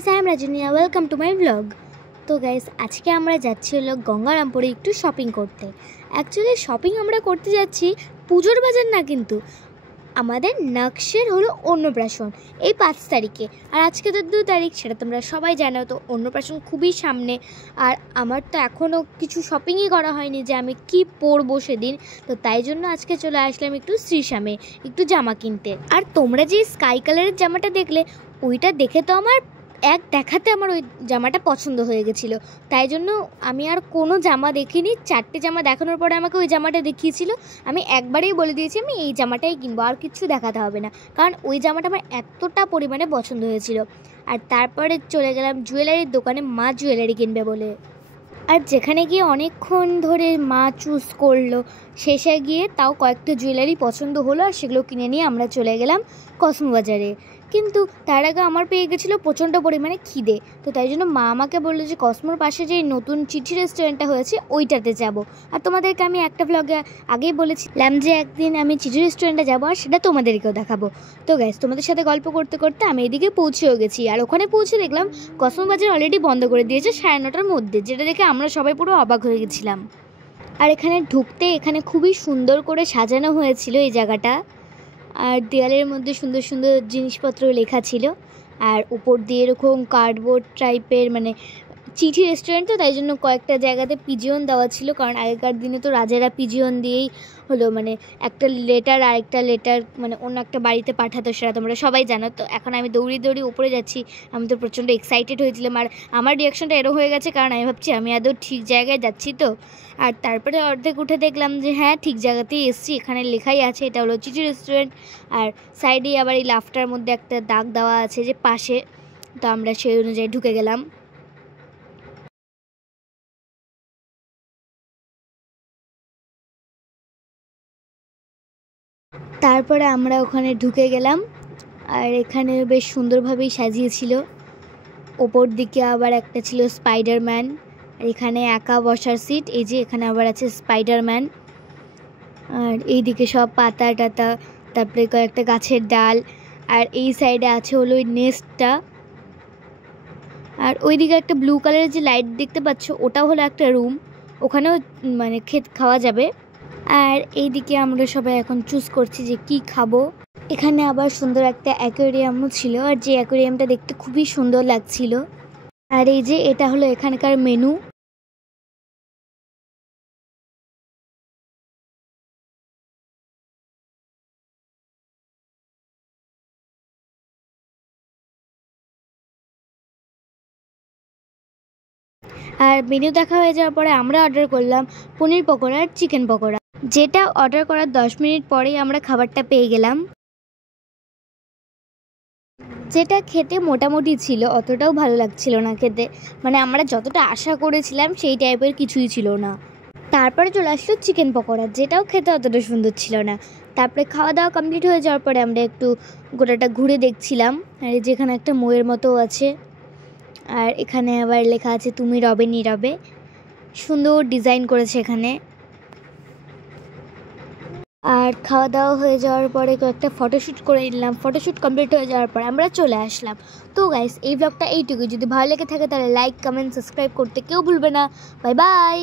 Guys, I am Rajnia, welcome to my blog. তো guys, আজকে আমরা যাচ্ছি হলো গঙ্গারামপুরে একটু শপিং করতে। অ্যাকচুয়ালি শপিং আমরা করতে যাচ্ছি পুজোর বাজার না, কিন্তু আমাদের নকশের হলো অন্নপ্রাশন এই 5 তারিখে, আর আজকে তো 2 তারিখ, সেটা তোমরা সবাই জানো। তো অন্নপ্রাশন খুবই সামনে, আর আমার তো এখনও কিছু শপিংই করা হয়নি যে আমি কি পরবো সেদিন। তো তাই জন্য আজকে চলে আসলাম একটু শ্রীশামে একটু জামা কিনতে। আর তোমরা যে স্কাই কালারের জামাটা দেখলে, ওইটা দেখে তো আমার দেখাতে আমার ওই জামাটা পছন্দ হয়ে গেছিলো। তাই জন্য আমি আর কোনো জামা দেখিনি। 4টে জামা দেখানোর পরে আমাকে ওই জামাটা দেখিয়েছিল। আমি একবারেই বলে দিয়েছি আমি এই জামাটাই কিনবো, আর কিছু দেখাতে হবে না, কারণ ওই জামাটা আমার এতটা পরিমাণে পছন্দ হয়েছিল। আর তারপরে চলে গেলাম জুয়েলারির দোকানে, মা জুয়েলারি কিনবে বলে। আর যেখানে গিয়ে অনেকক্ষণ ধরে মা চুজ করলো, শেষে গিয়ে তাও কয়েকটা জুয়েলারি পছন্দ হলো, আর সেগুলো কিনে নিয়ে আমরা চলে গেলাম কসমো বাজারে। কিন্তু তার আগে আমার পেয়ে গেছিলো প্রচণ্ড পরিমাণে খিদে। তো তাই জন্য মা আমাকে বললো যে কসমোর পাশে যে নতুন চিঠি রেস্টুরেন্টটা হয়েছে ওইটাতে যাব। আর তোমাদেরকে আমি একটা ব্লগে আগেই বলেছিলাম যে একদিন আমি চিঠি রেস্টুরেন্টে যাবো, আর সেটা তোমাদেরকেও দেখাবো। তো গাইস, তোমাদের সাথে গল্প করতে করতে আমি এদিকে পৌঁছেও গেছি। আর ওখানে পৌঁছে দেখলাম কসমো বাজার অলরেডি বন্ধ করে দিয়েছে 9:30-র মধ্যে, যেটা দেখে আমরা সবাই পুরো অবাক হয়ে গেছিলাম। আর এখানে ঢুকতে এখানে খুবই সুন্দর করে সাজানো হয়েছিল এই জায়গাটা, আর দেয়ালের মধ্যে সুন্দর সুন্দর জিনিসপত্র লেখা ছিল। আর উপর দিয়ে এরকম কার্ডবোর্ড টাইপের, মানে চিঠি রেস্টুরেন্ট তো তাই জন্য কয়েকটা জায়গাতে পিজিয়ন দেওয়া ছিল, কারণ আগেকার দিনে তো রাজারা পিজিয়ন দিয়েই হলো মানে একটা লেটার আরেকটা লেটার মানে অন্য একটা বাড়িতে পাঠাতো, সেটা তোমরা সবাই জানো। তো এখন আমি দৌড়িয়ে উপরে যাচ্ছি, আমি তো প্রচণ্ড এক্সাইটেড হয়েছিলাম। আর আমার রিয়াকশনটা এরও হয়ে গেছে, কারণ আমি ভাবছি আমি আদৌ ঠিক জায়গায় যাচ্ছি তো। আর তারপরে অর্ধেক উঠে দেখলাম যে হ্যাঁ, ঠিক জায়গাতেই এসেছি, এখানে লেখাই আছে এটা হলো চিঠি রেস্টুরেন্ট। আর সাইডেই আবার এই লাফটার মধ্যে একটা দাগ দেওয়া আছে যে পাশে, তো আমরা সেই অনুযায়ী ঢুকে গেলাম। তারপরে আমরা ওখানে ঢুকে গেলাম, আর এখানে বেশ সুন্দরভাবেই সাজিয়েছিল। ওপর দিকে আবার একটা ছিল স্পাইডারম্যান, আর এখানে একা বসার সিট, এই যে এখানে আবার আছে স্পাইডারম্যান। আর এই দিকে সব পাতা টাতা, তারপরে কয়েকটা গাছের ডাল, আর এই সাইডে আছে হলো ওই নেস্টটা। আর ওইদিকে একটা ব্লু কালারের যে লাইট দেখতে পাচ্ছ, ওটাও হলো একটা রুম, ওখানেও মানে খাওয়া যাবে। আর এইদিকে আমরা সবাই এখন চুজ করছি যে কি খাবো। এখানে আবার সুন্দর একটা অ্যাকোয়ারিয়ামও ছিল, আর যে অ্যাকোয়ারিয়ামটা দেখতে খুবই সুন্দর লাগছিল। আর এই যে এটা হলো এখানকার মেনু। আর মেনু দেখা হয়ে যাওয়ার পরে আমরা অর্ডার করলাম পনির পকোড়া আর চিকেন পকোড়া, যেটা অর্ডার করার 10 মিনিট পরেই আমরা খাবারটা পেয়ে গেলাম, যেটা খেতে মোটামুটি ছিল, অতটাও ভালো লাগছিল না খেতে। মানে আমরা যতটা আশা করেছিলাম সেই টাইপের কিছুই ছিল না। তারপরে চলে আসলো চিকেন পকোড়া, যেটাও খেতে অতটা সুন্দর ছিল না। তারপরে খাওয়া দাওয়া কমপ্লিট হয়ে যাওয়ার পরে আমরা একটু গোটাটা ঘুরে দেখছিলাম। আর যেখানে একটা ময়ের মতো আছে, আর এখানে আবার লেখা আছে তুমি রবে নীরবে, সুন্দর ডিজাইন করেছে এখানে। আর খাওয়া দাওয়া হয়ে যাওয়ার পরে কয়েকটা ফটোশ্যুট করে নিলাম। ফটোশ্যুট কমপ্লিট হয়ে যাওয়ার পর আমরা চলে আসলাম। তো গাইস, এই ব্লগটা এইটুকুই। যদি ভালো লেগে থাকে তাহলে লাইক, কমেন্ট, সাবস্ক্রাইব করতে কেউ ভুলবে না। Bye bye.